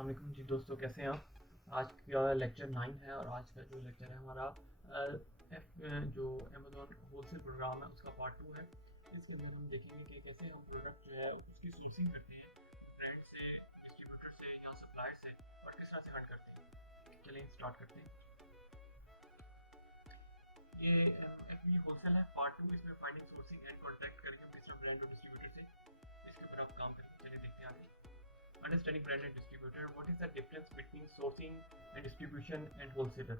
अस्सलाम वालेकुम जी दोस्तों, कैसे हैं आप। आज का लेक्चर 9 है और आज का जो लेक्चर है हमारा जो अमेज़ॉन होलसेल प्रोग्राम है उसका पार्ट 2 है। इसके अंदर हम देखेंगे कि कैसे हम प्रोडक्ट जो है उसकी सोर्सिंग करते हैं ब्रांड से, डिस्ट्रीब्यूटर से या सप्लायर से, और किस तरह से हट करते हैं। चलिए स्टार्ट करते हैं। ये होलसेल है पार्ट 2। इसमें फाइंडिंग, सोर्सिंग एंड कॉन्टैक्ट करेंगे हम किस तरह ब्रांड और डिस्ट्रीब्यूटर से। इसके ऊपर आप काम करेंगे। चलिए देखते हैं आगे। Understanding brand and distributor. What is the difference between sourcing and distribution and wholesaler?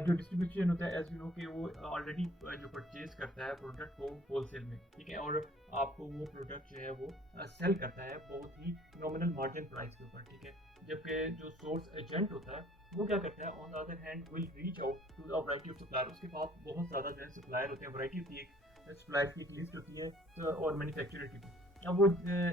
जो डिस्ट्रीब्यूशन होता है, एज यू नो कि वो ऑलरेडी जो परचेज करता है प्रोडक्ट को होलसेल में, ठीक है, और आपको वो प्रोडक्ट जो है वो सेल करता है बहुत ही नॉमिनल मार्जिन प्राइस के ऊपर, ठीक है। जबकि जो सोर्स एजेंट होता है वो क्या करता है, on the other hand will reach out to the variety of supplier. उसके पास बहुत ज़्यादा जो है सप्लायर होते हैं, वैरायटी होती है, सप्लायर्स की एक लिस्ट होती है, तो और मैन्युफैक्चरर की भी। अब वो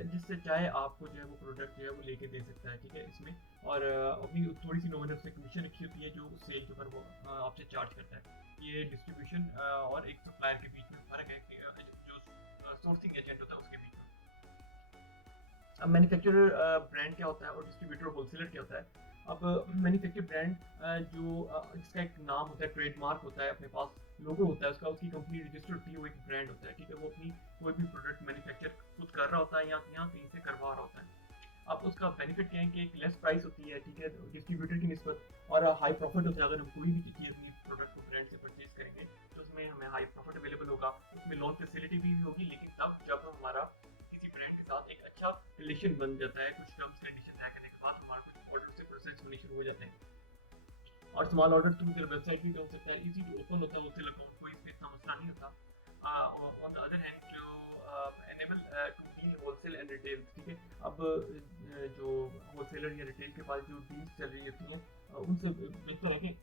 जिससे चाहे आपको जो है वो प्रोडक्ट जो है वो लेके दे सकता है, ठीक है, इसमें। और अपनी थोड़ी सी नॉमिनल से कमीशन रखी होती है जो सेल के ऊपर वो आपसे चार्ज करता है। ये डिस्ट्रीब्यूशन और एक सप्लायर के बीच में फ़र्क है कि जो सोर्सिंग एजेंट होता है उसके बीच में। अब मैन्युफैक्चरर ब्रांड क्या होता है और डिस्ट्रीब्यूटर होलसेलर क्या होता है। अब मैन्युफैक्चर ब्रांड जो जिसका एक नाम होता है, ट्रेडमार्क होता है, अपने पास लोगो होता है उसका, उसकी कंपनी रजिस्टर होती है, वो एक ब्रांड होता है, ठीक है। वो अपनी कोई भी प्रोडक्ट मैन्युफैक्चर खुद कर रहा होता है या यहाँ कहीं से करवा रहा होता है। अब उसका बेनिफिट क्या है कि एक लेस प्राइस होती है, ठीक है, डिस्ट्रीब्यूटर की निस्बत, और हाई प्रॉफिट होता है। अगर हम कोई भी चीज़ अपनी प्रोडक्ट को ब्रांड से परचेज करेंगे तो उसमें हमें हाई प्रॉफिट अवेलेबल होगा, उसमें लोन फैसिलिटी भी होगी, लेकिन तब जब हमारा किसी ब्रांड के साथ एक अच्छा रिलेशन बन जाता है, कुछ टर्म्स कंडीशन तय करने के बाद हमारा कुछ ऑर्डर से प्रोसेस होने शुरू हो जाते हैं। और small order through their website भी कर सकते हैं, इजी टू ओपन होता है होलसेल अकाउंट, कोई इसमें इतना मसला नहीं होता। ऑन द अदर हैंड जो enable to deal wholesale and retail, ठीक है। अब जो होलसेलर या रिटेल के पास जो डील्स चल रही होती हैं उनसे बेहतर है कि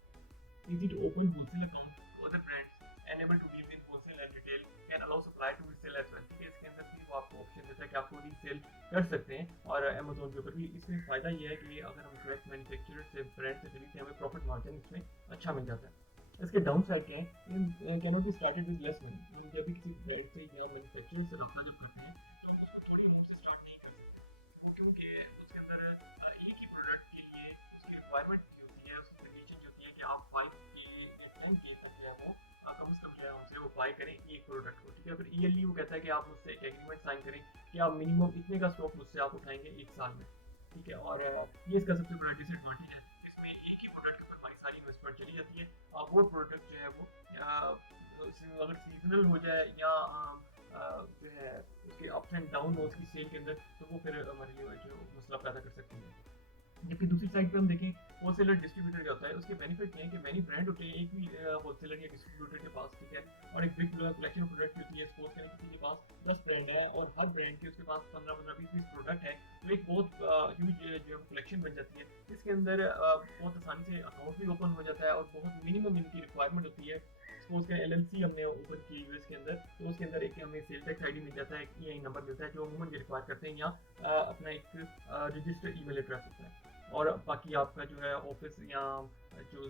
easy to open wholesale account to other brands, enable to deal in wholesale and retail, can allow supplier to resell as well, ठीक है। इसके अंदर भी वो आपको ऑप्शन देता है कि आपको रीसेल कर सकते हैं, और अमेजोन के ऊपर भी। इसमें फ़ायदा ये है कि अगर हम डायरेक्ट मैन्युफैक्चरर से, ब्रांड से खरीदते हैं, हमें प्रॉफिट मार्जिन इसमें अच्छा मिल जाता है। इसके डाउन साइड क्या है, cannot be started with less money. जब भी किसी ब्रांड से या मैन्युफैक्चरर से रब्ता जब करते हैं तो हम उसको थोड़ी अमाउंट से स्टार्ट नहीं कर सकते। वो क्योंकि उसके अंदर एक ही प्रोडक्ट के लिए उसकी रिक्वायरमेंट जो होती है, उसकी कंडीशन जो होती है कि आप 5 के या 10 के तक जो है वो कम से कम जो है हमसे वो बाय करें एक प्रोडक्ट को, ठीक है। फिर ईयरली वो कहता है कि आप मुझसे एक एग्रीमेंट साइन करें कि आप मिनिमम इतने का स्टॉक मुझसे आप उठाएंगे एक साल में, ठीक है। और ये इसका सबसे बड़ा डिसएडवांटेज है। इसमें एक ही प्रोडक्ट के ऊपर हमारी सारी इन्वेस्टमेंट चली जाती है। वो प्रोडक्ट जो है वो अगर सीजनल हो जाए या जो है उसके अप्स एंड डाउन हो उसकी सेल के अंदर, तो वो फिर हमारे लिए जो मसला पैदा कर सकती है। जबकि दूसरी साइड पे हम देखें, होलसेलर डिस्ट्रीब्यूटर क्या होता है, उसके बेनिफिट ये हैं कि मैनी ब्रांड होते हैं एक भी होलसेलर या डिस्ट्रीब्यूटर के पास, ठीक है। और एक बिग कलेक्शन ऑफ प्रोडक्ट होती है। सपोज करें किसी के पास 10 ब्रांड है और हर ब्रांड के उसके पास 15-15, 20-20 प्रोडक्ट है, तो एक बहुत ह्यूज जो है कलेक्शन बन जाती है। इसके अंदर बहुत आसानी से अकाउंट भी ओपन हो जाता है और बहुत मिनिमम इनकी रिक्वायरमेंट होती है। सपोज करें एलएलसी हमने ओपन की यूएस के अंदर, तो उसके अंदर एक हमें सेल टैक्स आईडी मिल जाता है, एक ईआई नंबर मिलता है जो अमूमन ये रिक्वायर करते हैं, या अपना एक रजिस्टर्ड ईमेल एड्रेस होता है। और बाकी आपका जो है ऑफिस या जो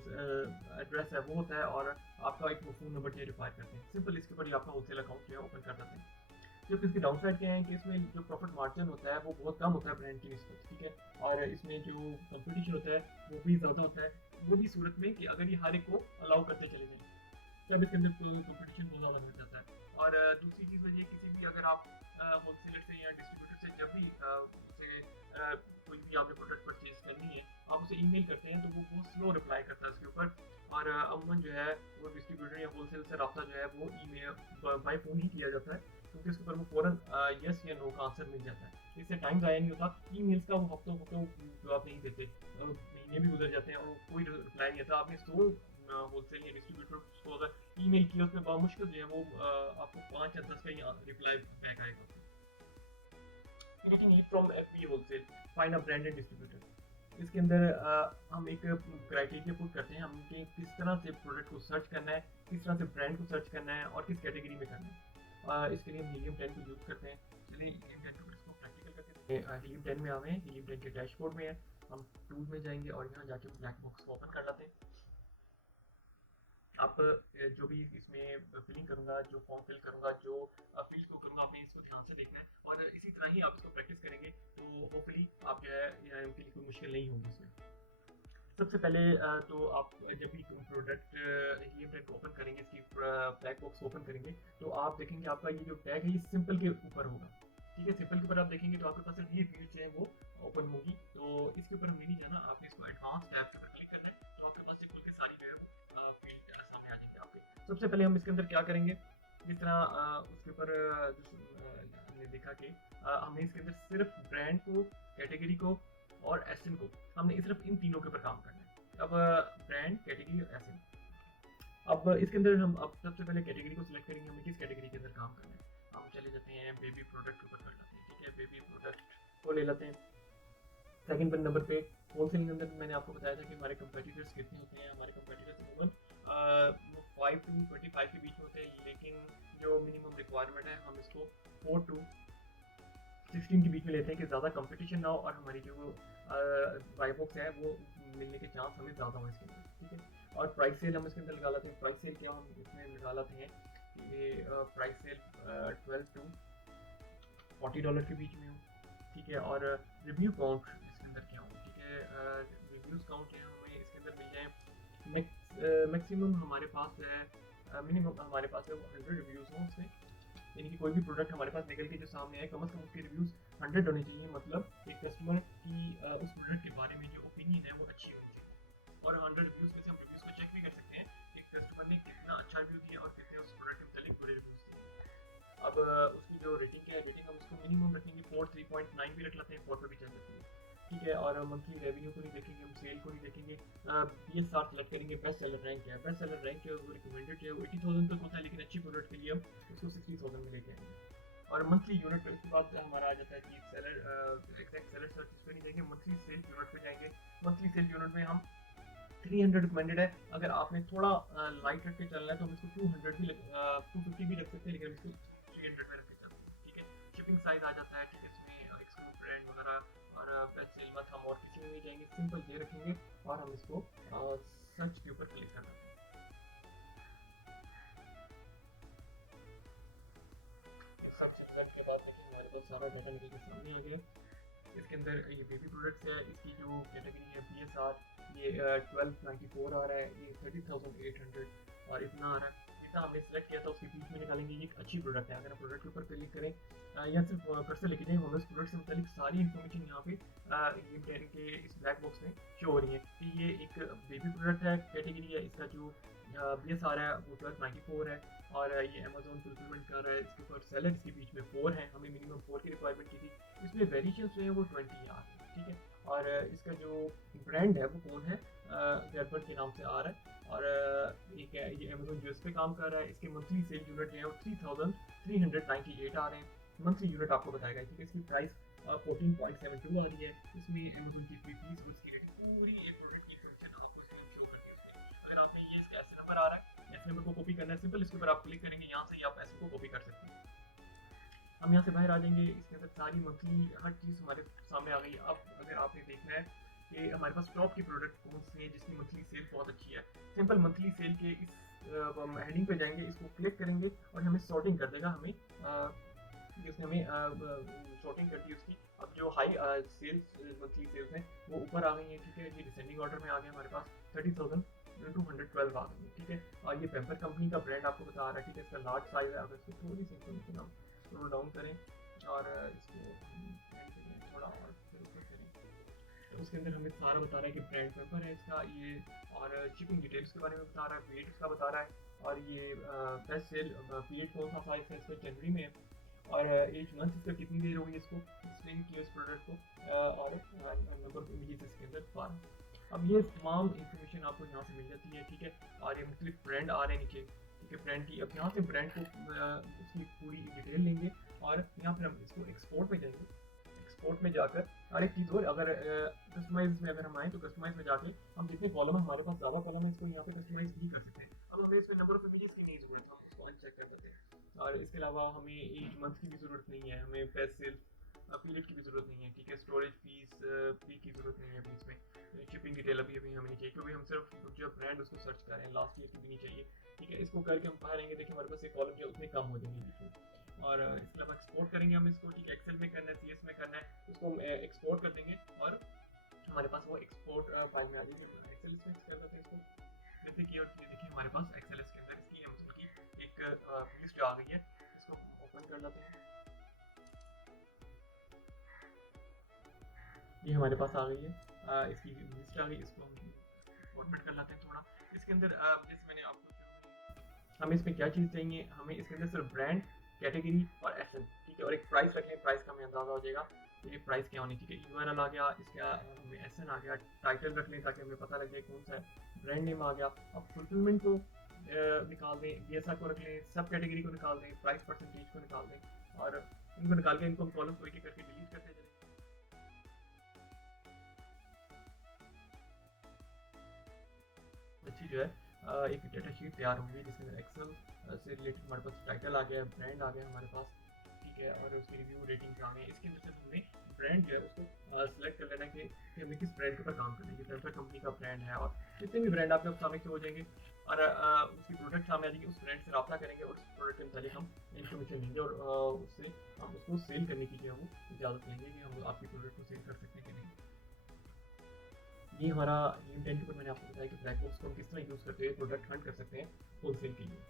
एड्रेस है वो होता है, और आपका एक वो फ़ोन नंबर जो रिक्वायर करते हैं। सिंपल इसके ऊपर ही आपका होलसेल अकाउंट जो है ओपन कर देते हैं। जब इसके डाउन साइड क्या है कि इसमें जो प्रॉफिट मार्जिन होता है वो बहुत कम होता है ब्रांड की निस्बत, ठीक है। और इसमें जो कंपटीशन होता है वो भी ज़्यादा होता है, वो भी सूरत में कि अगर ये हर एक को अलाउ करते चले जाएं, तब इसके अंदर कंपटीशन बहुत ज़्यादा बढ़ जाता है। और दूसरी चीज़ ये, किसी भी अगर आप होलसेलर से या डिस्ट्रीब्यूटर से जब भी उसे कोई भी आपने प्रोडक्ट परचेज करनी है, आप उसे ईमेल करते हैं तो वो बहुत स्लो रिप्लाई करता है उसके ऊपर। और अमूमन जो है वो डिस्ट्रीब्यूटर या होलसेल से रब्ता जो है वो ईमेल बाय फ़ोन ही किया जाता है, क्योंकि उसके ऊपर वो फ़ौरन यस या नो का आंसर मिल जाता है। इससे टाइम ज़ाया नहीं होता। ईमेल्स का वो हफ्तों हफ्तों जवाब नहीं देते, महीने भी गुजर जाते हैं और कोई रिप्लाई नहीं आता। आपने 100 होलसेल या डिस्ट्रीब्यूटर को अगर ईमेल किया, उसमें बामुश्किल जो है वो आपको 5 या 10 का ही रिप्लाई बैक आएगा। Getting lead from FB wholesale, find a brand and distributor. इसके अंदर हम एक क्राइटेरिया पुट करते हैं, हम कि किस तरह से प्रोडक्ट को सर्च करना है, किस तरह से ब्रांड को सर्च करना है और किस कैटेगरी में करना है। इसके लिए हम हीलियम 10 को यूज़ करते हैं। चलिए हीलियम 10 को इसको प्रैक्टिकल करके हीलियम 10 में आवे हैं, हीलियम 10 के डैशबोर्ड में है। हम टूल में जाएंगे और यहाँ जाके ब्लैक बॉक्स को ओपन कर लेते हैं। आप जो भी इसमें फिलिंग करूँगा, जो फॉर्म फिल करूँगा, जो फील्ड को करूँगा, आपने इसको ध्यान से देखना है और इसी तरह ही आप इसको प्रैक्टिस करेंगे तो होपफुली आप जो है आपके लिए कोई मुश्किल नहीं होगी इसमें। सबसे पहले तो आप जब भी प्रोडक्ट ये प्रोडक्ट ओपन करेंगे, इसकी ब्लैक बॉक्स ओपन करेंगे, तो आप देखेंगे आपका ये जो टैग है ये सिंपल के ऊपर होगा। ठीक है, सिंपल के ऊपर आप देखेंगे तो आपके पास सिर्फ ये फील्ड्स हैं वो ओपन होगी। तो इसके ऊपर हमें नहीं जाना, आपने इसको एडवांस टैब के ऊपर क्लिक करना है, तो आपके पास से खुल के सारी जो है वो फील्ड सामने आ जाएंगे आपके। सबसे पहले हम इसके अंदर क्या करेंगे, जिस तरह उसके ऊपर हमने देखा कि हमने इसके अंदर सिर्फ ब्रांड को, कैटेगरी को और एसएन को, हमने सिर्फ इन तीनों के ऊपर काम करना है। अब ब्रांड, कैटेगरी और एसएन, अब इसके अंदर हम अब सबसे पहले कैटेगरी को सिलेक्ट करेंगे, हमें किस कैटेगरी के अंदर काम करना है। हम चले जाते हैं बेबी प्रोडक्ट के ऊपर कर लेते हैं। ठीक है, बेबी प्रोडक्ट को ले लेते हैं। सेकंड पर नंबर पे होलसेलिंग के अंदर मैंने आपको बताया था कि हमारे कंपेटिटर्स कितने होते हैं। हमारे कंपेटिटर्स अमूमन 5 to 25 के बीच में होते हैं, लेकिन जो मिनिमम रिक्वायरमेंट है हम इसको 4 to 16 के बीच में लेते हैं कि ज़्यादा कंपटीशन ना हो और हमारी जो बाई बॉक्स है वो मिलने के चांस हमें ज़्यादा हो इसके अंदर। ठीक है, और प्राइस सेल हम इसके अंदर लगा लेते हैं। प्राइस सेल क्या हम इसमें लगा लेते हैं कि प्राइस सेल 12 to $40 के बीच में हो। ठीक है, और रिव्यू काउंट इसके अंदर क्या हो। ठीक है, रिव्यूज़ काउंट है हमें इसके अंदर मिल जाए मैक्सिमम हमारे पास है, मिनिमम हमारे पास है वो 100 रिव्यूज़ हों उसमें, यानी कि कोई भी प्रोडक्ट हमारे पास निकल के जो सामने आए कम से कम उसके रिव्यूज़ 100 होने चाहिए। मतलब एक कस्टमर की उस प्रोडक्ट के बारे में जो ओपिनियन है वो अच्छी होनी चाहिए। और 100 रिव्यूज़ में से हम रिव्यूज़ को चेक भी कर सकते हैं कि कस्टमर ने कितना अच्छा रिव्यू दिया और कितने उस प्रोडक्ट के मुताबिक बुरे रिव्यूज़ दिए। अब उसकी जो रेटिंग है, रेटिंग हम उसको मिनिमम रखेंगे 4, 3.9 भी रख लेते हैं, 4 पे भी चल जाती है। ठीक है, और मंथली रेवेन्यू को नहीं देखेंगे, हम सेल को नहीं देखेंगे। BSR सेलेक्ट करेंगे। बेस्ट सेलर रैंक है, बेस्ट सेलर रैंक है वो रिकमेंडेड है वो 80,000 तक होता है, लेकिन अच्छी प्रोडक्ट के लिए हम उसको 60,000 में लेके आएंगे। और मंथली यूनिट उसके बाद हमारा आ जाता है कि सेलर एग्जैक्ट सेलर सर्च इस पर नहीं देंगे, मंथली सेल यूनिट पे जाएंगे। मंथली सेल यूनिट में हम 300 रिकमेंडेड है। अगर आपने थोड़ा लाइट रख के चलना है तो हम इसको 200 भी 250 भी रख सकते हैं, लेकिन हम इसको 300 में रख के चलते हैं। ठीक है, शिपिंग साइज आ जाता है। ठीक है, इसमें एक्सक्लूसिव ब्रांड वगैरह और बेस्ट सेल मत हम और किसी में नहीं जाएंगे, सिंपल ये रखेंगे और हम इसको सर्च के ऊपर क्लिक कर देते हैं। सर्च करने के बाद देखिए हमारे पास सारा डाटा निकल के सामने आ गया। इसके अंदर ये बेबी प्रोडक्ट्स है, इसकी जो कैटेगरी है BSR ये 1294 आ रहा है, ये 30,800 और इतना आ रहा है। इतना हमने सेलेक्ट किया था उसके बीच में निकालेंगे। ये एक अच्छी प्रोडक्ट है। अगर आप प्रोडक्ट के ऊपर क्लिक करें या सिर्फ कर्सर लेके जाएं, हमें उस प्रोडक्ट से मुतालिक सारी इन्फॉर्मेशन यहाँ पे ये ब्रांड के इस ब्लैक बॉक्स में शो हो रही है कि ये एक बेबी प्रोडक्ट है। कैटेगरी है इसका जो BSR है वो 1294 है और ये अमेजोन फुलफिलमेंट कर रहा है। इसके ऊपर सेलर इसके बीच में 4 है, हमें मिनिमम 4 की रिक्वायरमेंट की थी। इसमें वेरिएशन जो है वो 20 आ रहे हैं। ठीक है, और इसका जो ब्रांड है वो कौन है, गैरबर्ड के नाम से आ रहा है और एक है ये अमेजोन यूएस पे काम कर रहा है। इसके मंथली सेल यूनिट है वो 3,398 आ रहे हैं। मंथली यूनिट आपको बताएगा। ठीक है, इसकी प्राइस 14.72 आ रही है। इसमें अमेजोन की फीस गुड्स की रेटिंग पूरी एक प्रोडक्ट की इन्फॉर्मेशन आपको इसमें शो करती है उसमें। अगर आपने ये इसका ऐसे नंबर आ रहा है, ऐसे नंबर को कॉपी करना है, सिंपल इसके ऊपर आप क्लिक करेंगे, यहाँ से ही आप ऐसे को कॉपी कर सकते हैं। हम यहाँ से बाहर आ जाएंगे। इसके अंदर सारी मंथली हर चीज़ हमारे सामने आ गई। अब अगर आपने देखना है कि हमारे पास टॉप की प्रोडक्ट कौन सी है जिसकी मंथली सेल बहुत अच्छी है, सिंपल मंथली सेल के इस हेडिंग पे जाएंगे, इसको क्लिक करेंगे और हमें सॉर्टिंग कर देगा। हमें इसने हमें सॉर्टिंग कर दी उसकी। अब जो हाई सेल्स मंथली सेल्स हैं वो ऊपर आ गई हैं। ठीक है, ये डिसेंडिंग ऑर्डर में आ गया हमारे पास 30,212 आ गई है। ठीक है, और ये पेपर कंपनी का ब्रांड आपको बता रहा है। ठीक है, इसका लार्ज साइज है। अगर इसको थोड़ी सी इन्फॉर्मेशन हम स्क्रॉल डाउन करें और इसको थोड़ा और फिर ऊपर करें तो उसके अंदर हमें सारा बता रहा है कि ब्रांड पेपर है इसका ये, और शिपिंग डिटेल्स के बारे में बता रहा है, वेट उसका बता रहा है, और ये बेस्ट सेल पीरियड कौन सा साइज है इसका, जनवरी में है, और एज मंथ इसका कितनी देर होगी इसको एक्सप्लेन किया इस प्रोडक्ट को, और नंबर ऑफ इमेजेस इसके अंदर 12। अब ये तमाम इंफॉर्मेशन आपको यहाँ से मिल जाती है। ठीक है, और ये मुख्तलिफ ब्रांड आ रहे हैं नीचे। ठीक है, ब्रांड की अब यहाँ से ब्रांड को इसकी पूरी डिटेल लेंगे और यहाँ पर हम इसको एक्सपोर्ट पे जाएंगे। एक्सपोर्ट में जाकर हर एक चीज़, और अगर कस्टमाइज में अगर हम आए तो कस्टमाइज में जाके हम जितने कॉलम है हमारे पास ज़्यादा कॉलम है इसको यहाँ पे कस्टमाइज भी कर सकते हैं। अब हमें इसमें नंबर ऑफ इमेजेस की नहीं जरूरत, हम उसको अनचेक कर देते हैं। और इसके अलावा हमें एज मंथ की भी ज़रूरत नहीं है, हमें बेस्ट सेल पीरियड की भी ज़रूरत नहीं है। ठीक है, स्टोरेज फीस फी की ज़रूरत नहीं है अभी इसमें, शिपिंग बिलिंग डिटेल अभी अभी हमें नहीं चाहिए, क्योंकि हम सिर्फ जो ब्रांड उसको सर्च कर रहे हैं, लास्ट ईयर की भी नहीं चाहिए, ठीक है। इसको करके हम पाएंगे, देखिए हमारे पास एक कॉलम जो उतने कम हो जाएंगे बीच में। और इसके अलावा एक्सपोर्ट करेंगे हम इसको, ठीक है, एक्सेल में करना है, CS में करना है, उसको हम एक्सपोर्ट कर देंगे और हमारे पास वो एक्सपोर्ट फाइल में आ जाएगी। एक्सेल में कर देते हैं इसको, जैसे कि, और देखिए हमारे पास एक्सेल के अंदर इसकी अमेज़न की एक लिस्ट आ गई है, इसको ओपन कर लेते हैं। ये हमारे पास आ गई है, इसकी लिस्ट आ गई, इसको हम फॉर्मेट कर लेते हैं थोड़ा। इसके अंदर जैसे मैंने आपको, हमें इसमें क्या चीज़ चाहिए, हमें इसके अंदर सिर्फ ब्रांड, कैटेगरी और एसएन, ठीक है, और एक प्राइस रख लें, प्राइस का हमें अंदाजा हो जाएगा ये प्राइस क्या होनी चाहिए। URL आ गया, इसका हमें एसएन आ गया, टाइटल रख लें ताकि हमें पता लगे कौन सा है, ब्रांड नेम आ गया। अब फुलफिलमेंट को निकाल दें, BSR को रख लें, सब कैटेगरी को निकाल दें, प्राइस परसेंटेज को निकाल दें, और इनको निकाल के इनको हम कॉलम को एक एक करके डिलीट करते चलें। अच्छी जो है एक डेटा शीट तैयार होगी जिसके अंदर एक्सेल से रिलेटेड हमारे पास टाइटल आ गया, ब्रांड आ गया हमारे पास, ठीक है, और उसकी रिव्यू रेटिंग आ गई। इसके अंदर से हमने ब्रांड जो है उसको सिलेक्ट कर लेना है कि हमें किस ब्रांड के ऊपर काम करेंगे, कौन सा कंपनी का ब्रांड है, और जितने भी ब्रांड आपके सामने से हो जाएंगे और उसकी प्रोडक्ट सामने आ जाएगी, उस ब्रांड से रब्ता करेंगे और उस प्रोडक्ट के मुताबिक हम इन्फॉर्मेशन लेंगे और उससे हम उसको सेल करने की जो है वो इजाज़त लेंगे कि हम आपकी प्रोडक्ट को सेल कर सकते हैं कि नहीं। ये हमारा इंटेंट के ऊपर मैंने आपको बताया कि ब्लैक बॉक्स को हम किस तरह यूज़ करते हुए प्रोडक्ट हंट कर सकते हैं होलसेल के लिए।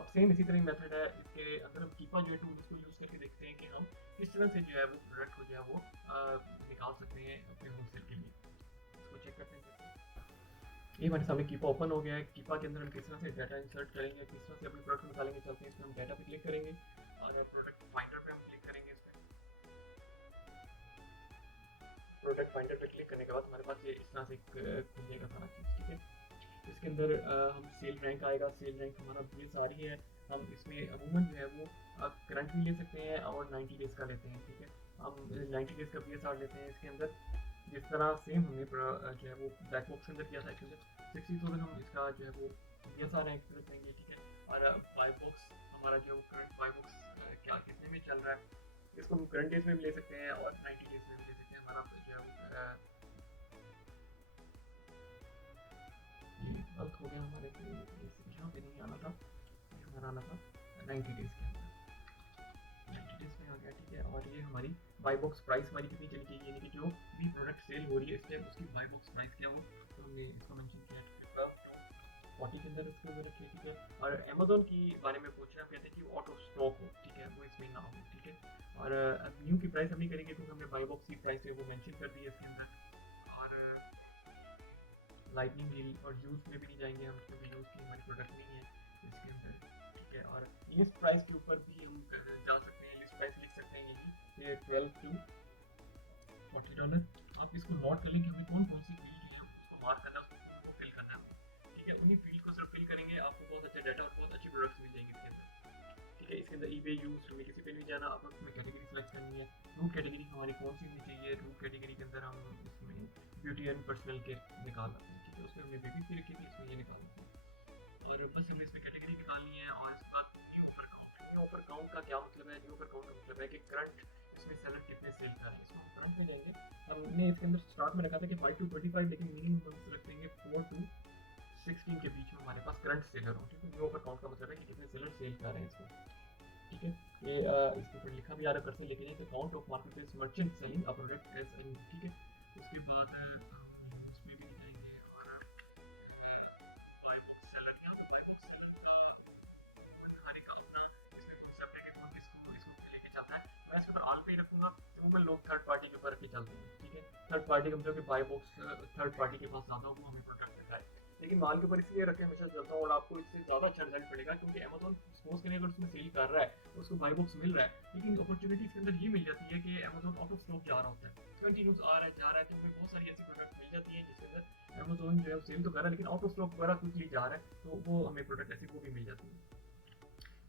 अब सेम इसी तरह मेथड है, इसके अंदर हम कीपा जो है टूल उसको यूज़ करके देखते हैं कि हम किस तरह से जो है वो प्रोडक्ट को जो है वो निकाल सकते हैं अपने होलसेल के लिए। इसको चेक करते हैं। ये हमारे सामने कीपा ओपन हो गया है। कीपा के अंदर हम किस तरह से डाटा इंसर्ट करेंगे, किस तरह से अपने प्रोडक्ट निकालेंगे, चलते हैं इसमें हम डाटा पे क्लिक करेंगे और प्रोडक्ट फाइंडर पे हम क्लिक करेंगे। इसमें प्रोडक्ट फाइंडर पे क्लिक करने के बाद हमारे पास ये इस तरह से खुलेगा सारा चीज़, ठीक है। इसके अंदर हम सेल रैंक आएगा, सेल रैंक हमारा बेस आ रही है, हम इसमें अमूमन जो है वो करंट भी ले सकते हैं और 90 डेज़ का लेते हैं, ठीक है। हम 90 डेज़ का BSR लेते हैं। इसके अंदर जिस तरह सेम हमने जो है वो ब्लैक बॉक्स के अंदर किया था, इसके अंदर 60,000 हम इसका जो है वो BSR रैंक रखेंगे, ठीक है। और बाय बॉक्स हमारा जो करंट बाय बॉक्स क्या कितने में चल रहा है, इसको हम करंट डेज में भी ले सकते हैं और 90 डेज में भी ले सकते हैं। हमारा जो है वो गलत हो गया हमारे यहाँ पे नहीं आना था, हमारा आना था 90 डेज़ के अंदर, 90 डेज़ में आ गया, ठीक है। और ये हमारी बाय बॉक्स प्राइस हमारी कितनी चली गई, यानी कि जो भी प्रोडक्ट सेल हो रही है इस टाइम उसकी बाय बॉक्स प्राइस क्या हो, तो हमने इसको मेंशन किया 40 के अंदर इसको मैंने किया, ठीक है। और अमेज़न की बारे में पूछ रहे हैं, कहते हैं कि आउट ऑफ स्टॉक हो, ठीक है, वो इसमें ना हो, ठीक है। और अब न्यू की प्राइस हम नहीं करेंगे क्योंकि हमने बाय बॉक्स की प्राइस है वो मेंशन कर दी है इसके अंदर। और लाइटनिंग डील और यूज़ में भी नहीं जाएंगे हम क्योंकि यूज़ की हमारी प्रोडक्ट नहीं है इसके अंदर, ठीक है। और लिस्ट प्राइस के ऊपर भी हम जा सकते हैं, लिस्ट प्राइस लिख सकते हैं ये $12 to $40। आप इसको नोट कर लें कि हमें कौन कौन सी फील्ड जो है उसको मार्क करना है, उसको फिल करना है, ठीक है। उन्हीं फील्ड को सिर्फ फिल करेंगे, आपको बहुत अच्छा डाटा और बहुत अच्छी प्रोडक्ट्स मिल जाएंगे इसके अंदर, ठीक है। इसके अंदर eBay यूज़ हमें किसी पे नहीं जाना, अब उसमें कैटेगरी सेलेक्ट करनी है। रूट कैटेगरी हमारी कौन सी होनी चाहिए, रूट कैटेगरी के अंदर हम इसमें ब्यूटी एंड पर्सनल केयर निकाल लेते हैं, ठीक है। उसमें हमने बेबी की रखी थी, इसमें ये निकाल लेते हैं और बस हमने इसमें कैटेगरी निकालनी है। और इसके बाद new offer count, new offer count का क्या मतलब है, न्यू ऑफर काउंट का मतलब है कि करंट इसमें सेलर कितने सेल कर रहे हैं, इसको हम करंट में लेंगे। हमने इसके अंदर स्टार्ट में रखा था कि 5 to 25, लेकिन मिनिमम हम सेलेक्ट करेंगे 4 to 16 के बीच में हमारे पास करंट सेलर हो, ठीक है। न्यू ऑफर काउंट का मतलब है कि कितने सेलर सेल कर रहे हैं इसको, ठीक है। ये इसके ऊपर लिखा भी आ रहा है करके, लेकिन एक account of market place merchant selling a product as an, ठीक है। उसके बाद उसमें भी जाएंगे और बाय बॉक्स सेलर या बाय बॉक्स सेलिंग का हर एक का अपना इसमें कॉन्सेप्ट है कि कौन इसको लेके चलता है। मैं इसके ऊपर ऑल पे रखूंगा, तो लोग थर्ड पार्टी के ऊपर रखे चलते हैं, ठीक है। थर्ड पार्टी का मतलब कि बाय बॉक्स थर्ड पार्टी के पास ज़्यादा हो हमें प्रोडक्ट दिखाए, लेकिन माल के ऊपर इसलिए रखे हमेशा चलता हूँ और आपको इससे ज़्यादा अच्छा रिजल्ट पड़ेगा क्योंकि अमेज़न सपोज करें अगर उसमें सेल कर रहा है उसको बाय बॉक्स मिल रहा है, लेकिन अपॉर्चुनिटी इसके अंदर ये मिल जाती है कि अमेज़न आउट ऑफ स्टॉक जा रहा होता है, कंटिन्यूस आ रहा है जा रहा है, तो हमें बहुत सारी ऐसी प्रोडक्ट मिल जाती है जिसके अंदर अमेज़न जो है सेल तो कर रहा है लेकिन आउट ऑफ स्टॉक वगैरह कुछ जा रहा है, तो वो हमें प्रोडक्ट ऐसी वो भी मिल जाती है।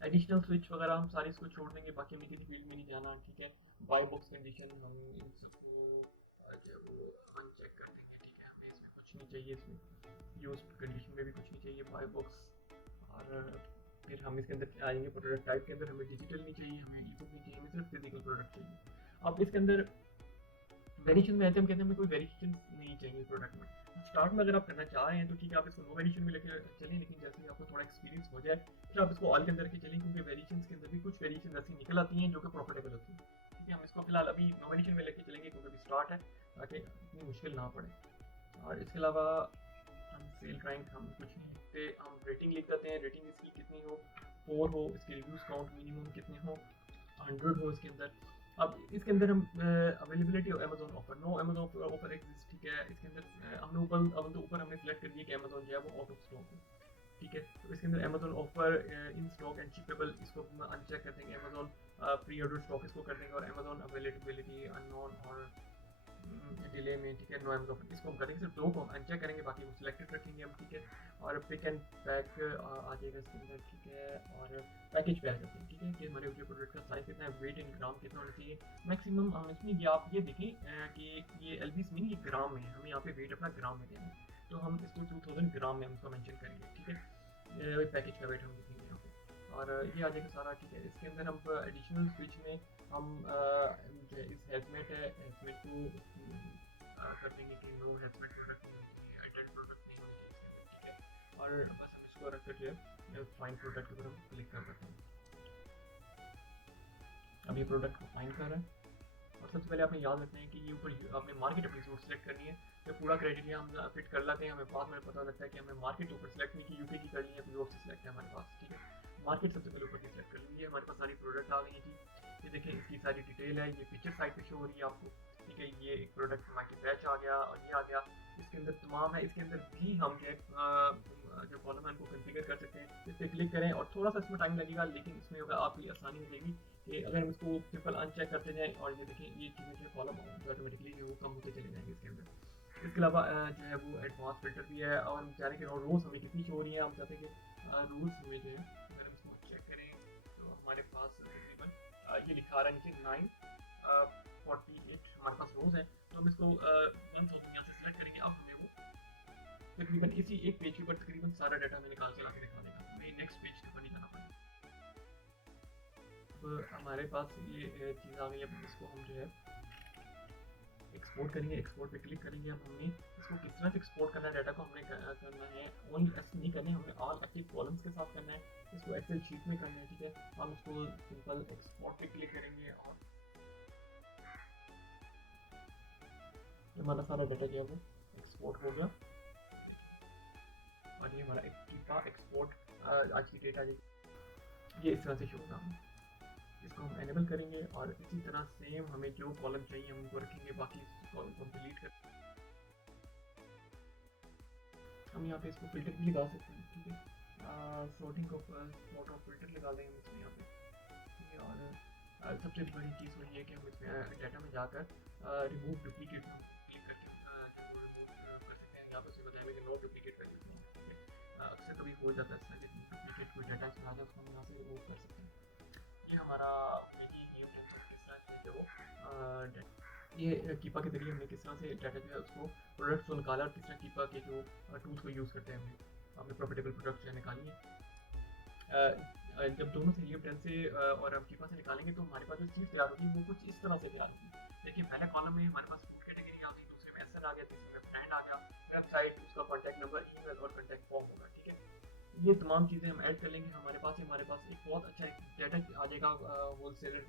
एडिशनल स्विच वगैरह हम सारी इसको छोड़ देंगे, बाकी हमें किसी फील्ड में नहीं जाना, ठीक है। बाय बॉक्स कंडीशन हम इन सबको जो वो अनचेक कर देंगे, ठीक है। हमें इसमें कुछ नहीं चाहिए, इसमें यूज कंडीशन में भी कुछ नहीं चाहिए बाय बॉक्स। और फिर हम इसके अंदर आएंगे प्रोडक्ट टाइप के अंदर, हमें डिजिटल नहीं चाहिए, हमें ई बुक नहीं चाहिए, हमें सिर्फ फिजिकल प्रोडक्ट चाहिए। अब इसके अंदर वेरिएशन में आते हैं, हम कहते हैं हमें कोई वेरिएशन नहीं चीज़ चाहिए प्रोडक्ट में। स्टार्ट में अगर आप करना चाह रहे हैं तो ठीक है, आप इसको नो वेरिएशन में लेकर चलें, लेकिन जैसे ही आपको थोड़ा एक्सपीरियंस हो जाए फिर आप इसको ऑल के अंदर के चलें, क्योंकि वेरिएशन के अंदर भी कुछ वेरिएशन ऐसी निकल आती हैं जो कि प्रॉफिटेबल होती हैं। ठीक है, हम इसको फिलहाल अभी नो वेरिएशन में लेकर चलेंगे क्योंकि अभी स्टार्ट है, ताकि इतनी मुश्किल ना पड़े। और इसके अलावा हम सेल रैंक हम कुछ नहीं लिखते, हम रेटिंग लिख देते हैं, रेटिंग इसकी कितनी हो, 4 हो, इसके रिव्यूज़ काउंट मिनिमम कितने हो, 100 हो इसके अंदर। अब इसके अंदर हम availability of Amazon offer, no Amazon offer exist, ठीक है। इसके अंदर हमने ऊपर हमने सेलेक्ट कर दिया कि अमेजोन जो है वो आउट ऑफ स्टॉक है, ठीक है। तो इसके अंदर Amazon offer in stock and shippable, इसको अनचेक कर देंगे, अमेजोन प्री ऑर्डर स्टॉक इसको कर देंगे, और अमेजोन अवेलेबिलिटी अननोन और डिले में, ठीक है, नो अमेजोन इसको हम करेंगे, सिर्फ 2 को हम अनचेक करेंगे, बाकी वो सिलेक्टेड रखेंगे हम, ठीक है। और पिक एंड पैक आ जाएगा इसके अंदर, ठीक है। और पैकेज पे आ जाते हैं, ठीक है, कि हमारे जो प्रोडक्ट का साइज कितना है, वेट इन ग्राम कितना होना चाहिए मैक्सिमम। हम इसमें ये आप ये देखें कि ये एलबीस मीन ये ग्राम में है, हमें यहाँ पे वेट अपना ग्राम में देना है, तो हम इसको 2000 ग्राम में हम इसको मेंशन करेंगे, ठीक है। पैकेज का वेट हम लिखेंगे यहाँ पे, और ये आ जाएगा सारा, ठीक है। इसके अंदर हम एडिशनल स्विच में हम जो है इस हेल्पमेट है, हेल्पमेट को कर देंगे कि नो हेल्पमेट प्रोडक्ट नहीं होनी चाहिए, अडल्ट प्रोडक्ट नहीं होनी चाहिए इसके अंदर, ठीक है। और बस हम इसको रख कर जो है फाइंड प्रोडक्ट के ऊपर हम क्लिक कर देते हैं। अब ये प्रोडक्ट को फाइंड कर रहा है, और सबसे पहले आपने याद रखना है कि ये ऊपर आपने मार्केट अपनी जरूर सेलेक्ट करनी है। तो पूरा क्राइटेरिया हम फिट कर लेते हैं, हमें बाद में पता लगता है कि हमें मार्केट ऊपर सेलेक्ट नहीं की, यूके की कर ली है, कोई और से सेलेक्ट है हमारे पास, ठीक है। मार्केट सबसे पहले ऊपर की सेलेक्ट कर ली है, हमारे पास सारी प्रोडक्ट आ गई थी, ये देखें इसकी सारी डिटेल है, ये पिक्चर साइड पे शो हो रही है आपको, ठीक है। ये एक प्रोडक्ट हमारे बैच आ गया, और ये आ गया, इसके अंदर तमाम है। इसके अंदर भी हम जो कॉलम है उनको कन्फिगर कर सकते हैं, इस पर क्लिक करें, और थोड़ा सा इसमें टाइम लगेगा, लेकिन इसमें होगा आपकी आसानी हो जाएगी कि अगर हम इसको सिंपल अनचेक करते जाएँ, और ये देखें ये चीज़ें जो कॉलम जो ऑटोमेटिकली जो वो कम होते चले जाएंगे इसके अंदर। इसके अलावा जो है वो एडवांस फिल्टर भी है, और हम चाह रहे हैं कि रोज़ हमें कितनी शो हो रही है, हम चाहते हैं कि रूल्स हमें जो है अगर हम इसको चेक करें तो हमारे पास तकरीबन ये लिखा रहा है नीचे 948 हमारे पास रोज़ है, तो हम इसको 1000 यहाँ से सेलेक्ट करेंगे। अब हमें वो तकरीबन इसी एक पेज के ऊपर तकरीबन सारा डाटा हमें निकाल के ला के दिखा देगा, हमें नेक्स्ट पेज के ऊपर नहीं जाना पड़ेगा। तो हमारे पास ये चीज़ आ गई, अब इसको हम जो है एक्सपोर्ट करेंगे, एक्सपोर्ट पे क्लिक करेंगे। अब हमने इसको किस तरह से एक्सपोर्ट करना है, डाटा को हमने करना है ओनली ऐसे नहीं करना है, हमें ऑल एक्टिव कॉलम्स के साथ करना है, इसको एक्सेल शीट में करना है, ठीक है। हम इसको सिंपल एक्सपोर्ट पे क्लिक करेंगे, और हमारा सारा डाटा जो है वो एक्सपोर्ट हो गया, और ये हमारा एक्सपोर्ट आज की डेट आ जाएगी, ये इस तरह से शो होगा। इसको हम एनेबल करेंगे, और इसी तरह सेम हमें जो कॉलम चाहिए हम उनको रखेंगे, बाकी कॉलम को डिलीट कर। हम यहाँ पे इसको फिल्टर भी लगा सकते हैं, ठीक है। Sorting of sort of filter लगा देंगे हम इसमें यहाँ पे, ठीक है। और सबसे बड़ी चीज़ वही है कि हम इसमें डाटा में जाकर रिमूव डुप्लीकेट क्लिक करके रिमूव कर सकते हैं। यहाँ पर बताया कि नो डुप्लीकेट कर सकते हैं, ठीक है। अक्सर कभी हो जाता है कि डुप्लीकेट कोई डाटा चला जाए, उसको हम यहाँ से रिमूव कर सकते हैं। ये हमारा किस तरह से जो ये कीपा के जरिए हमने किस तरह से डाटा जो है उसको प्रोडक्ट्स को निकाला, और किस तरह कीपा के जो टूल्स को यूज़ करते हैं हमने प्रॉफिटेबल प्रोडक्ट्स जो है निकाली है। जब दोनों से ये टेन से और हम कीपा से निकालेंगे तो हमारे पास जो चीज़ तैयार होगी वो कुछ इस तरह से तैयार होगी। देखिए पहले कॉलम में हमारे पास फूड कैटेगरी आ गई, दूसरे में एसएन आ गया, तीसरे में ब्रांड आ गया, वेबसाइट, उसका कॉन्टैक्ट नंबर, ईमेल और कॉन्टैक्ट फॉर्म होगा, ठीक है। ये तमाम चीज़ें हम ऐड कर लेंगे, हमारे पास एक बहुत अच्छा डाटा आ जाएगा होलसेलर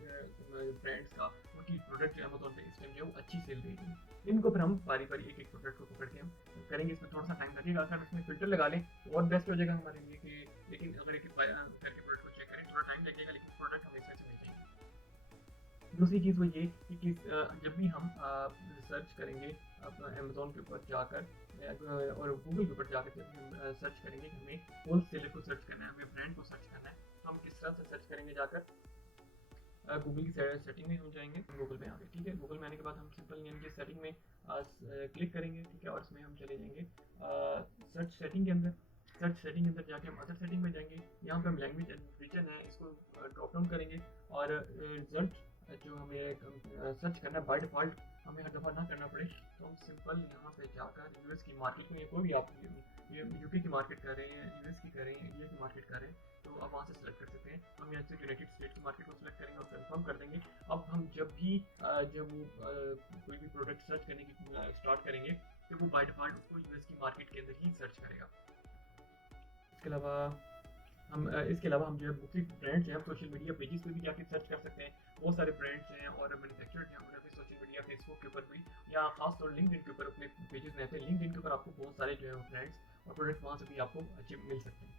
ब्रांड्स का, उनकी प्रोडक्ट अमेज़न पे इस टाइम जो है वो अच्छी सेल रहेगी। इनको फिर हम बारी बारी एक एक प्रोडक्ट को पकड़ के हम करेंगे, इसमें थोड़ा सा टाइम लगेगा, अगर इसमें फिल्टर लगा लें तो और बेस्ट हो जाएगा हमारे लिए कि, लेकिन अगर एक करके प्रोडक्ट को चेक करें थोड़ा टाइम लगेगा, लेकिन प्रोडक्ट हमें इसमें से मिल जाएंगे। दूसरी चीज़ वो ये कि जब भी हम सर्च करेंगे अमेज़न के ऊपर जाकर और गूगल के ऊपर जाकर जब हम सर्च करेंगे कि हमें होल सेलर को सर्च करना है, हमें ब्रांड को सर्च करना है, तो हम किस तरह से सर्च करेंगे, जाकर गूगल की सेटिंग में हम जाएंगे, गूगल में आगे, ठीक है। गूगल में आने के बाद हम सिंपल यानी कि सेटिंग में क्लिक करेंगे, ठीक है। और इसमें हम चले जाएंगे सर्च सेटिंग के अंदर, सर्च सेटिंग के अंदर जाके हम अदर सेटिंग में जाएंगे, यहाँ पे हम लैंग्वेज एंड रीजन है इसको ड्रॉप डाउन करेंगे, और रिजल्ट जो हमें सर्च करना है बाय डिफ़ॉल्ट हमें हर दफ़ा ना करना पड़े, तो हम सिंपल यहाँ पे जाकर यूएस की मार्केट में कोई भी आप यूके की मार्केट कर रहे हैं, यूएस की कर रहे हैं, इंडिया की मार्केट कर रहे हैं, तो आप वहाँ से सेलेक्ट कर सकते हैं। हम यहाँ से यूनाइटेड स्टेट की मार्केट को सेलेक्ट करेंगे और कंफर्म कर देंगे। अब हम जब भी जब वो कोई भी प्रोडक्ट सर्च करने की स्टार्ट करेंगे कि वो बाय डिफ़ॉल्ट उसको यूएस की मार्केट के अंदर ही सर्च करेगा। इसके अलावा इसके अलावा हम जो है मुख्तलिफ ब्रांड्स हैं, हम सोशल मीडिया पेजेस पे भी जाके सर्च कर सकते हैं। बहुत सारे ब्रांड्स हैं और मैन्युफैक्चरर्स हैं, उन्होंने अपने सोशल मीडिया फेसबुक के ऊपर भी या खास तौर लिंक्डइन के ऊपर अपने पेजेस बनाते हैं। लिंक्डइन के ऊपर आपको बहुत सारे जो है ब्रांड्स और प्रोडक्ट्स वहाँ से भी आपको अच्छे मिल सकते हैं।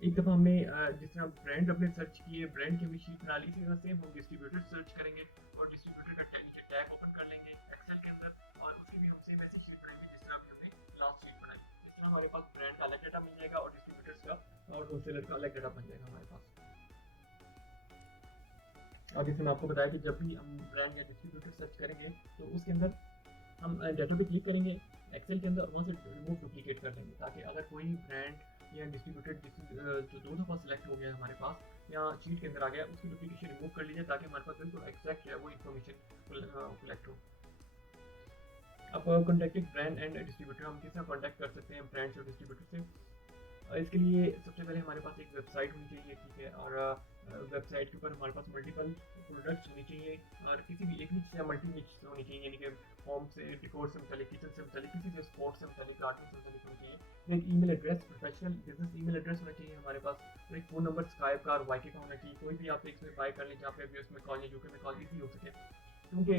एक दफ़ा हमने जिस तरह ब्रांड अपने सर्च किए, ब्रांड की हमें शीट बना ली, इसी तरह से हम डिस्ट्रीब्यूटर सर्च करेंगे और डिस्ट्रीब्यूटर का नीचे टैग ओपन कर लेंगे एक्सेल के अंदर और उसकी भी हम सेम ऐसी शीट बनाएंगे जिस तरह अभी हमने लास्ट शीट बनाई। इस तरह हमारे पास ब्रांड का अलग डाटा मिल जाएगा और डिस्ट्रीब्यूटर्स का और होलसेलर का अलग डाटा बन जाएगा हमारे पास। और जैसे मैं आपको बताया कि जब भी हम ब्रांड या डिस्ट्रीब्यूटर सर्च करेंगे तो उसके अंदर हम डाटा पे क्लिक करेंगे एक्सेल के अंदर, वहाँ से रिमूव डुप्लीकेट कर देंगे ताकि अगर कोई ब्रांड या डिस्ट्रीब्यूटर जो दो दफ़ा सेलेक्ट हो गया हमारे पास या शीट के अंदर आ गया, उसकी डुप्लीकेशन रिमूव कर लीजिए ताकि हमारे पास बिल्कुल एग्जैक्ट जो है वो इन्फॉर्मेशन कलेक्ट हो। अब कॉन्टैक्टिंग ब्रांड एंड डिस्ट्रीब्यूटर, हम किस तरह कॉन्टैक्ट कर सकते हैं ब्रांड्स और डिस्ट्रीब्यूटर से। इसके लिए सबसे पहले हमारे पास एक वेबसाइट होनी चाहिए, ठीक है, और वेबसाइट के ऊपर हमारे पास मल्टीपल प्रोडक्ट्स होनी चाहिए और किसी भी एक निच से मल्टी निच होनी चाहिए, यानी कि होम से डिकोर से मतलब किचन से मतलब किसी से स्पोर्ट्स से मतलब गार्डनिंग से मतलब होनी चाहिए। एक email address, professional business email address होना चाहिए हमारे पास और एक फ़ोन नंबर स्काइप का और वाईके का होना चाहिए। कोई भी आप इसमें बाय कर लें जहाँ पे भी उसमें कॉल या यूके में कॉल ईजी हो सके, क्योंकि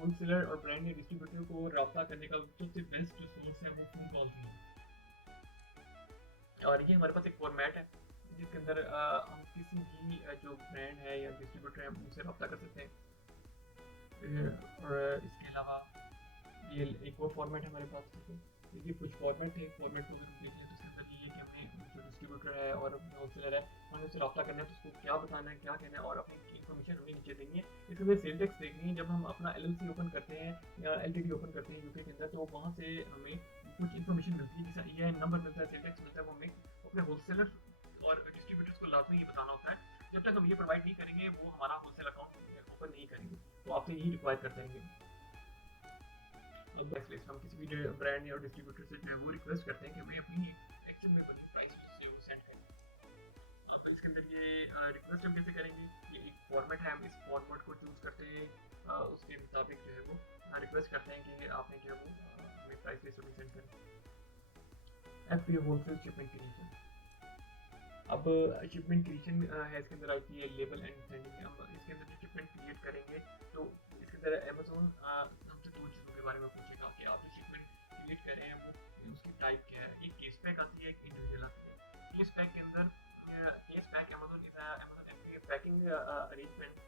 होलसेलर और ब्रांड या डिस्ट्रीब्यूटर को रब्ता करने का सबसे बेस्ट सोर्स है वो फ़ोन कॉल ही है। और ये हमारे पास एक फॉर्मेट है जिसके अंदर हम किसी भी जो ब्रांड है या डिस्ट्रीब्यूटर है उनसे रब्ता कर सकते हैं। और इसके अलावा ये एक और फॉर्मेट है हमारे पास, ठीक है, ये कुछ फॉर्मेट है। फॉर्मेट को अगर हम देख लें तो इसके अंदर ये है कि हमने जो डिस्ट्रीब्यूटर है और होलसेलर है हमें उससे रब्ता करना है तो उसको क्या बताना है, क्या कहना है और अपनी इन्फॉर्मेशन हमें नीचे देनी है। इसके अंदर सेल टैक्स देखनी है। जब हम अपना एलएलसी ओपन करते हैं या एलटीडी ओपन करते हैं यूके के अंदर तो वहाँ से हमें कुछ इन्फॉर्मेशन मिलती है, जैसे ये नंबर मिलता है, सेल टैक्स मिलता है, वो हमें अपने होलसेलर और डिस्ट्रीब्यूटर्स को लाजमी ये बताना होता है। जब तक हम ये प्रोवाइड नहीं करेंगे वो हमारा होलसेल अकाउंट ओपन नहीं करेंगे, तो आपसे यही रिक्वायर करते हैं। हम किसी भी ब्रांड या डिस्ट्रीब्यूटर से जो है वो रिक्वेस्ट करते हैं कि हमें अपनी एक्चुअल में बनी प्राइस जो वो सेंड करें। अब इसके अंदर ये रिक्वेस्ट हम कैसे करेंगे, ये एक फॉर्मेट है, हम इस फॉर्मेट को चूज़ करते हैं, उसके मुताबिक जो है वो रिक्वेस्ट करते हैं कि आपने जो है वो हमें प्राइस लिस्ट में सेंड करें। एफ होलसेल शिपमेंट कंडीशन, अब शिपमेंट क्रिएशन है इसके अंदर आती है लेबल एंड सेंडिंग। हम इसके अंदर जो शिपमेंट क्रिएट करेंगे तो इसके अंदर अमेज़न हमसे दो चीज़ों के बारे में पूछेगा कि आप जो शिपमेंट क्रिएट कर रहे हैं वो उसकी टाइप क्या है। एक केस पैक आती है, एक इंडिविजुअल आती है। केस पैक के अंदर case pack Amazon is Amazon packing arrangement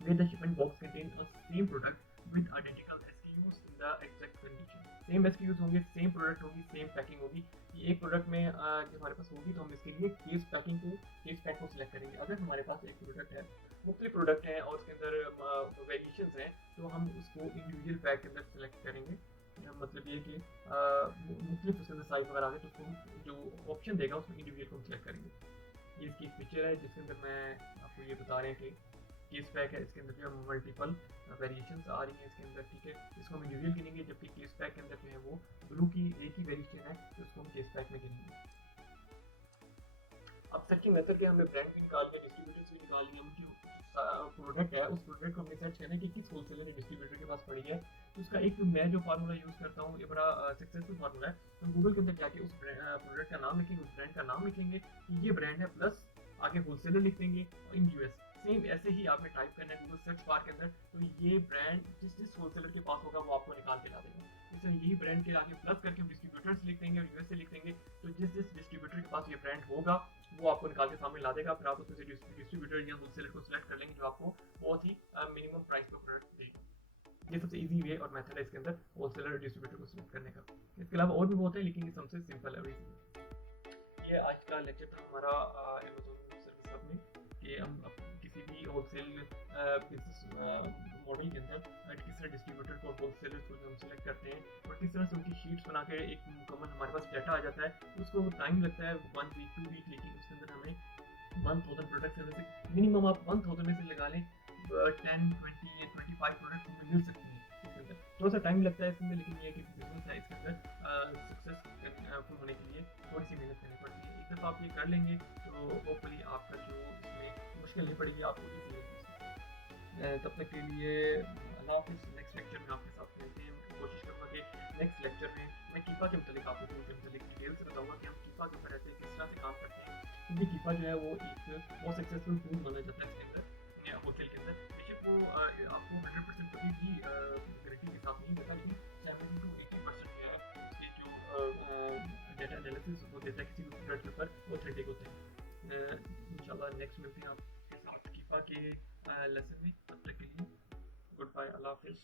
where the shipment box contains a same product with identical SKUs in the exact condition. Same SKUs होंगे, सेम प्रोडक्ट होगी, same packing होगी। ये एक product में जो हमारे पास होगी तो हम इसके लिए केस पैक को सिलेक्ट करेंगे। अगर हमारे पास एक प्रोडक्ट है, मुख्तलिफ प्रोडक्ट हैं और उसके अंदर वेरिएशंस हैं तो हम उसको इंडिविजुअल पैक के अंदर सेलेक्ट करेंगे। मतलब ये कि मुख्तलिफ उसके अंदर साइज वगैरह आ गए तो उसको जो ऑप्शन देगा उसमें इंडिविजुअल को हम सेलेक्ट करेंगे। ये इसकी पिक्चर है जिसके अंदर मैं आपको ये बता रहे हैं कि केस पैक है, इसके अंदर जो है मल्टीपल वेरिएशंस आ रही हैं इसके अंदर, ठीक है, इसको हम इंडिविजुअल गिनेंगे, जबकि केस पैक के अंदर जो है वो ब्लू की एक ही वेरिएशन है तो इसको हम केस पैक में गिनेंगे। अब सर्चिंग मेथड के हमें ब्रांड भी निकाल लिया, डिस्ट्रीब्यूटर्स भी निकाल लिया, जो प्रोडक्ट है उस प्रोडक्ट को हमने सर्च करना है कि किस होलसेलर या डिस्ट्रीब्यूटर के पास पड़ी है। तो उसका एक मैं जो फार्मूला यूज़ करता हूँ ये बड़ा सक्सेसफुल फार्मूला है। हम गूगल के अंदर जाके उस प्रोडक्ट का नाम लिखेंगे, उस ब्रांड का नाम लिखेंगे कि ये ब्रांड है, प्लस आगे होलसेलर लिख देंगे इन यूएस। सेम ऐसे ही आपने टाइप करना है गूगल सर्च बार के अंदर, तो ये ब्रांड जिस होलसेलर के पास होगा वो आपको निकाल के ला देगा। इसलिए यही ब्रांड के आगे प्लस करके हम डिस्ट्रीब्यूटर्स लिख देंगे और यूएस से लिख देंगे, तो जिस डिस्ट्रीब्यूटर के पास ये ब्रांड होगा वो आपको निकाल के सामने ला देगा। फिर आप उसमें से डिस्ट्रीब्यूटर या होलसेलर को सिलेक्ट कर लेंगे जो आपको बहुत ही मिनिमम प्राइस पर प्रोडक्ट देगा। ये सबसे इजी वे और मेथड है इसके अंदर होलसेलर और डिस्ट्रीब्यूटर को सिलेक्ट करने का। इसके अलावा और भी बहुत है लेकिन ये सबसे सिंपल है। ये आज का लेक्चर था हमारा अमेज़न सर्विस हब में कि हम किसी भी होलसेल बिजनेस मॉडल के अंदर किस तरह डिस्ट्रीब्यूटर को होलसेलर को हम सेलेक्ट करते हैं और किस तरह से उनकी शीट्स बना के एक मुकम्मल हमारे पास डाटा आ जाता है। उसको टाइम लगता है 1 वीक 2 वीक, लेकिन उसके अंदर हमें 1000 प्रोडक्ट्स में से मिनिमम आप 1000 में से लगा लें 10 20 या 25 प्रोडक्ट्स हमें मिल सकते हैं। इसके अंदर थोड़ा सा टाइम लगता है इसके अंदर, लेकिन ये कि बिजनेस है इसके अंदर सक्सेसफुल होने के लिए थोड़ी सी मेहनत करनी पड़ती है। एक दफ़ा आप ये कर लेंगे तो होपफुली आपका जो इसमें मुश्किल नहीं पड़ेगी, आपको ईजी लगेगी। तब तक के लिए अल्लाह हाफिज़। नेक्स्ट लेक्चर में आपके साथ मिलते हैं। कीफा के मतलब आपको टूल के मतलब डिटेल से बताऊंगा कि हम कीफा के ऊपर ऐसे किस तरह से काम करते हैं, क्योंकि कीफा जो है वो एक बहुत सक्सेसफुल टूल माना जाता है इसके अंदर होटल के अंदर। बेशक वो आपको 100% कभी भी गारंटी के साथ नहीं देता, लेकिन 70 to 80% जो है उसके जो डेटा एनालिसिस वो देता है किसी भी प्रोडक्ट के ऊपर वो ऑथेंटिक होते हैं। इंशाल्लाह नेक्स्ट मिलते हैं आपके साथ कीफा के लेसन में, तब तक के लिए गुड बाय, अल्लाह हाफिज़।